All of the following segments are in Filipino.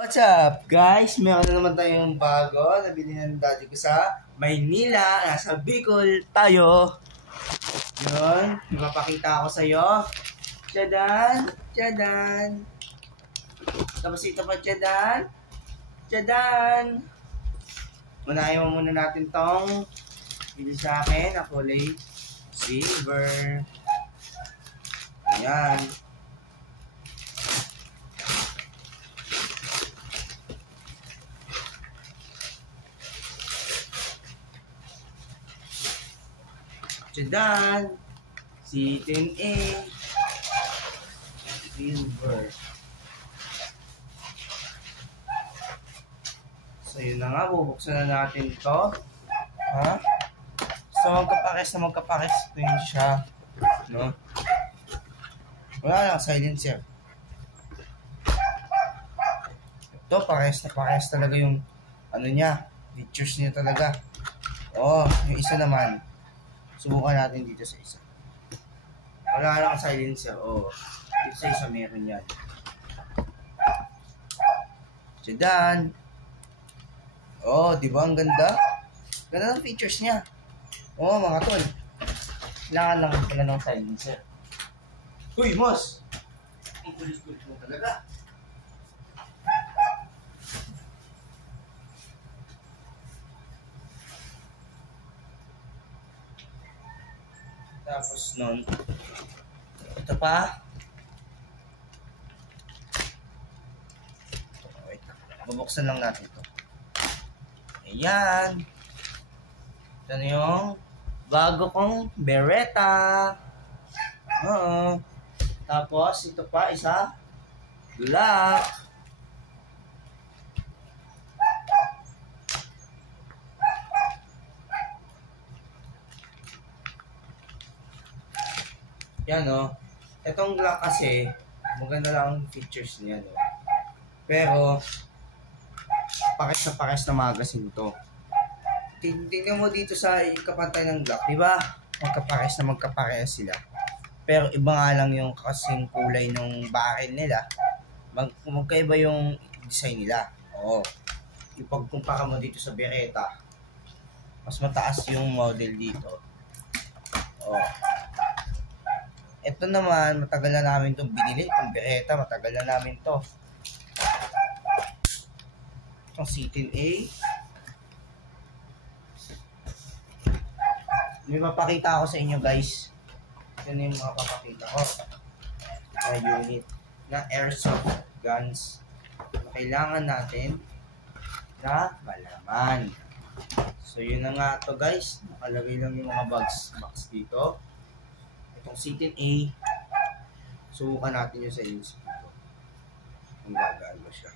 What's up, guys? Meron na naman tayong bago. Nabili ng daddy ko sa Maynila. Nasa Bicol tayo. Yun. Ipapakita ko sa'yo. Tchadan! Tchadan! Tapos ito pa, tchadan! Tchadan! Unahin mo muna natin tong bili sa akin na kulay silver. Ayan. Tchadan! C10A silver. So yun na nga, bubuksan na natin to. Ha? So magkapares ito yun siya. No? Wala lang, silencer. Ito, pares talaga yung ano niya, features niya talaga. Oh, yung isa naman. Subukan natin dito sa isa. Wala lang silencer. Oh, dito sa isa meron yan. Tchadan! Oh, di ba ang ganda? Ganda ng features niya. Oh, mga tol. Kailangan lang pala ng silencer. Uy, Moss! Ang kulis-kulis mo talaga. Tapos nun, ito pa. Wait, bubuksan lang natin ito. Ayan. Ito na yung bago kong Beretta. Oo. Tapos, ito pa, isa. Glock. Yan o. Itong Glock kasi, maganda lang ang features niya. No? Pero, pares na magazine to. Tingnan mo dito sa ikapantay ng Glock, di ba? Magkapares sila. Pero iba nga lang yung kasing kulay ng barrel nila. Magkaiba yung design nila. Oo. Ipagkumpara mo dito sa Beretta, mas mataas yung model dito. Oo. Ito naman, matagal na namin itong binili. Itong Beretta, matagal na namin ito. Itong C10A. May mapakita ako sa inyo, guys. Ito na yung mga papakita ko. Na unit na airsoft guns na kailangan natin na malaman. So, yun na nga to, guys. Nakalagay lang yung mga box dito. Itong C10A, subukan natin yung sa inyo dito. Kung gagaan ba siya.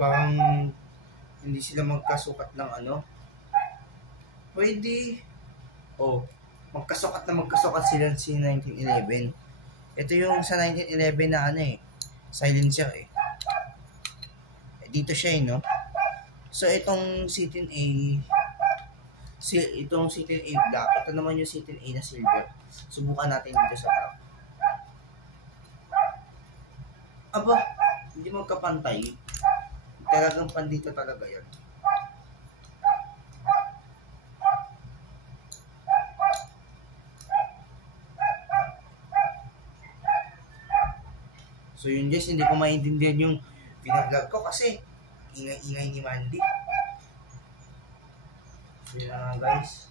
Parang hindi sila magkasukat ng ano. Pwede. Oh, magkasukat sila sa 1911. Ito yung sa 1911 na ano eh, silencer eh. Dito siya eh, no? So, itong C10A, itong C10A black, ito naman yung C10A na silver. Subukan natin dito sa top. Aba, hindi magkapantay. Talagang pandito talaga yan. So yun guys, hindi ko maintindihan yung pinablog ko kasi ingay-ingay ni Mandy. So yun na guys.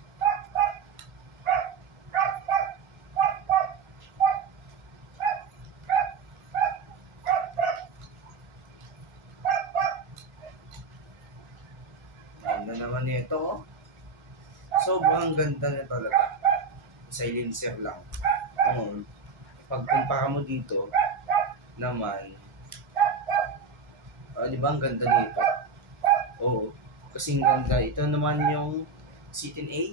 Ganda naman nito. Oh. Sobrang ganda na talaga. Silencer lang. Pagkumpara mo dito naman, di ba ang ganda nito? Oo, kasing ganda. Ito naman yung C10A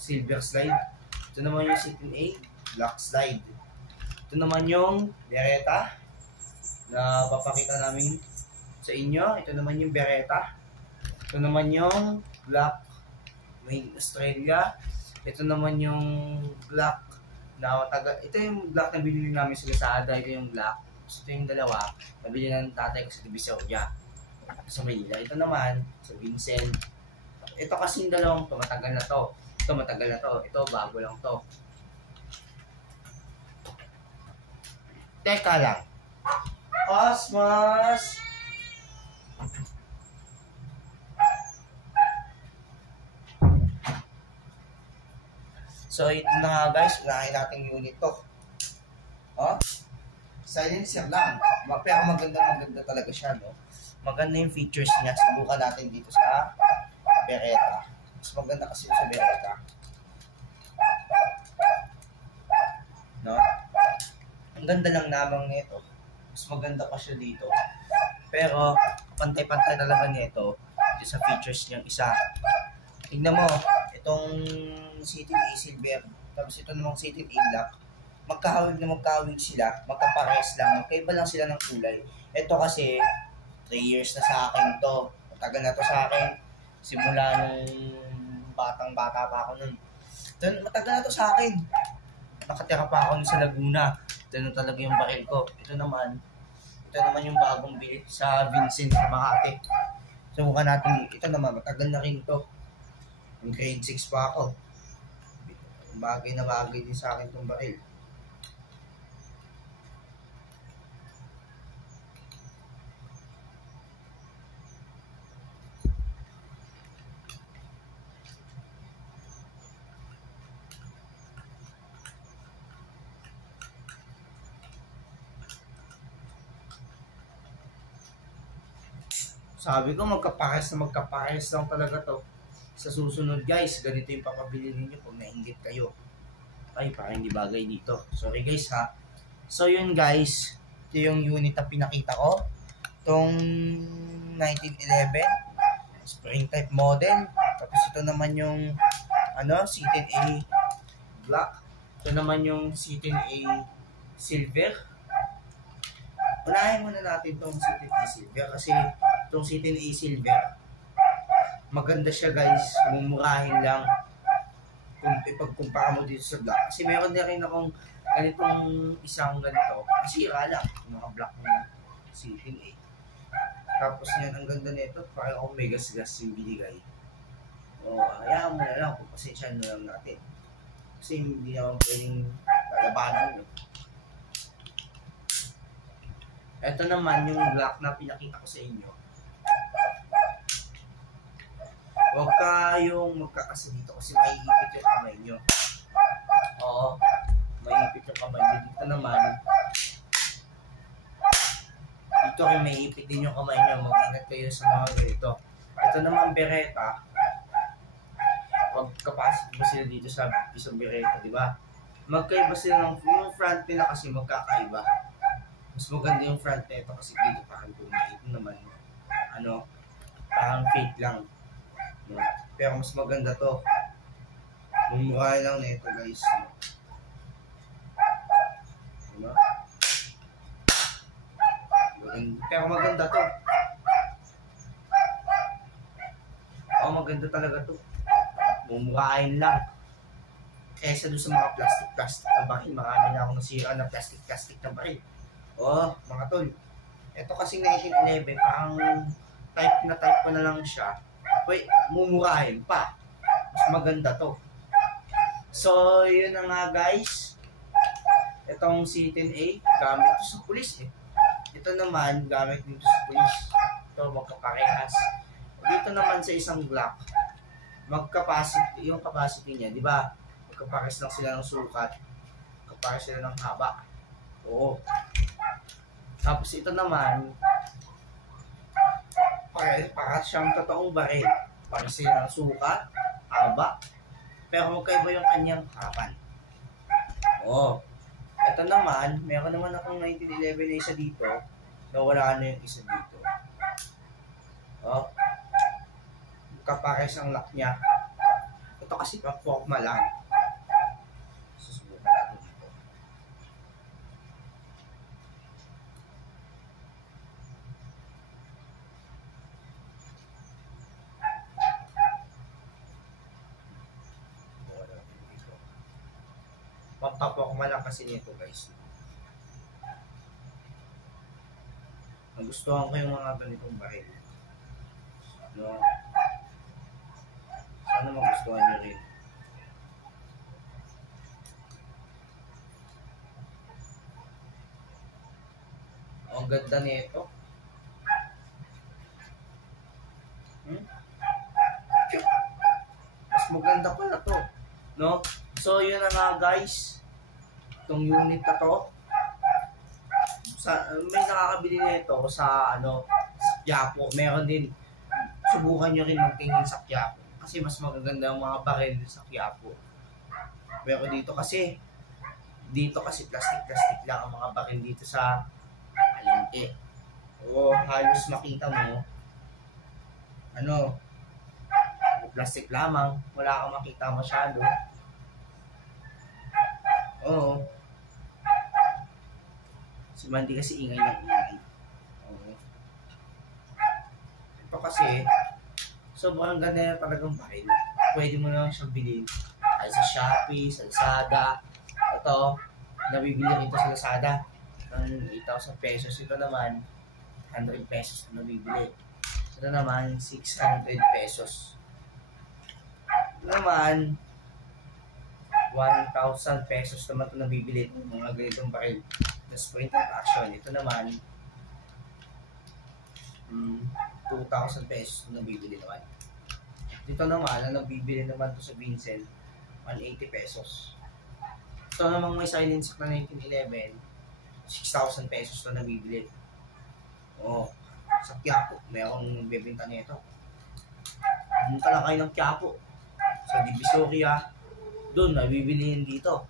silver slide. Ito naman yung C10A black slide. Ito naman yung Beretta na papakita namin sa inyo. Ito naman yung Beretta. Ito naman yung Glock Made in Australia. Ito naman yung Glock Ito yung block na binili namin sa Lazada, ito yung block. Ito yung dalawa, nabili na ng tatay ko sa Divisoria, sa Manila. Ito naman, sa Vincent. Ito kasing dalawang to, matagal na to. Ito matagal na to, ito bago lang to. Teka lang. Cosmos! So, ito na nga guys, unahin natin unit to. Oh, silencer lang. Pero maganda talaga siya, no? Maganda yung features niya. Subukan natin dito sa Beretta. Mas maganda kasi sa Beretta. No? Ang ganda lang namang nito. Mas maganda pa siya dito. Pero, pantay-pantay talaga nito dito sa features niyang isa. Tignan mo, itong City A Silver, tapos ito namang City A Black, magkahawig sila, magkapares lang, magkaiba lang sila ng kulay. Ito kasi, 3 years na sa akin to. Matagal na to sa akin. Simula nung batang-bata pa ako nun. Matagal na to sa akin. Nakatira pa ako nun sa Laguna. Ito na talaga yung baril ko. Ito naman yung bagong bili sa Vincent sa Makati. Subukan natin. Ito naman, matagal na rin to. Yung grade 6 pa ako. Bagay na bagay din sa akin itong baril. Sabi ko magkapares lang talaga to. Sa susunod guys, ganito yung papabili ninyo pag nainggit kayo. Ay, parang hindi bagay dito. Sorry guys ha. So yun guys, ito yung unit na pinakita ko. Itong 1911 spring type model. Tapos ito naman yung C10A black. Ito naman yung C10A silver. Unahin muna natin itong C10A silver kasi itong C10A silver, maganda siya guys, mumurahin lang kung ipagkumpara mo dito sa black. Kasi meron na rin akong ganitong isang ganito, masira lang, mga black ng C10A. Tapos yan, ang ganda nito, parang akong may gas-gas yung binigay. O, hayaan mo na lang, pagpasensyahan na lang natin. Kasi hindi naman pwedeng lalabanan yun. Ito naman yung black na pinakita ko sa inyo. Huwag kayong magkakasa dito kasi maiipit yung kamay nyo. Oo, maiipit yung kamay nyo. Dito naman, dito rin maiipit din yung kamay nyo. Mag-ingat kayo sa mga ganito. Ito naman Beretta. Magkapasok ba sila dito sa isang Beretta, di ba? Magkaiba sila yung front nila kasi magkakaiba. Mas maganda yung front nito kasi dito parang tumait naman. Parang fake lang. No? Pero mas maganda to. Mumukha lang nito guys. Diba? Pero maganda to. Maganda talaga to. Mumukhain lang. Kesa doon sa mga plastic na baril. Marami na akong nasira na plastic na baril. Mga tol. Ito kasing 1911, parang type ko na lang siya. Wait, mumurahin pa. Mas maganda to. So, yun na nga guys. Itong C10A, gamit to sa pulis eh. Ito naman, gamit dito sa pulis. Ito, magkaparehas. Dito naman sa isang Glock, yung capacity niya, di ba? Magkapares lang sila ng sukat. Magkapares sila ng haba. Oo. Tapos ito naman, para siyang totoong baril. Para sila ng sukat, haba, pero magkaiba yung kanyang harapan. Ito naman, meron naman akong 1911 na isa dito, nawala na yung isa dito. Kapares ang lock niya. Ito kasi pa-forma lang. Susubukan natin dito. Kapapakma lang kasi nito guys. Nagustuhan ko yung mga ganitong baril. No? Sana magustuhan nyo rin. Ang ganda nito. Mas maganda pala to. No? So, yun na nga guys. Itong unit na to. May nakakabili nito sa sa Quiapo. Meron din. Subukan nyo rin magtingin sa Quiapo. Kasi mas magaganda ang mga baril sa Quiapo. Pero dito kasi plastic lang ang mga baril dito sa Palengke. O halos makita mo plastic lamang, wala kang makita masyado. Oo. Si Mandy kasi ingay ng ingay. Oo. Ito kasi sobrang ganda na talagang baril. Pwede mo naman siyang bilhin kahit sa Shopee, sa Lazada. Ito, nabibili rito sa Lazada ng 8,000 pesos. Ito naman 100 pesos na nabibili. Ito naman 600 pesos. Ito naman 1,000 pesos naman ito nabibili ng mga ganitong baril. That's point of action. Ito naman 2,000 pesos ito nabibili naman. Dito naman, ang nabibili naman ito sa Vincent, 180 pesos. Ito namang may silencer na 1911, 6,000 pesos ito nabibili. Oo, sa Quiapo, mayroong bebenta nito. Pumunta lang kayo ng Quiapo, sa Divisoria, doon nabibilihin dito.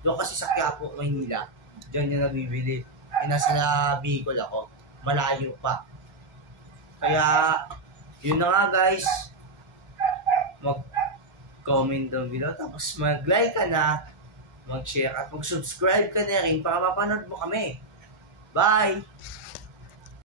Doon kasi sa Quiapo, Maynila, diyan yung nabibili. Nasa Bicol ako, malayo pa. Kaya, yun na nga guys, mag-comment down below, tapos mag-like ka na, mag-share at mag-subscribe ka na rin para mapanood mo kami. Bye!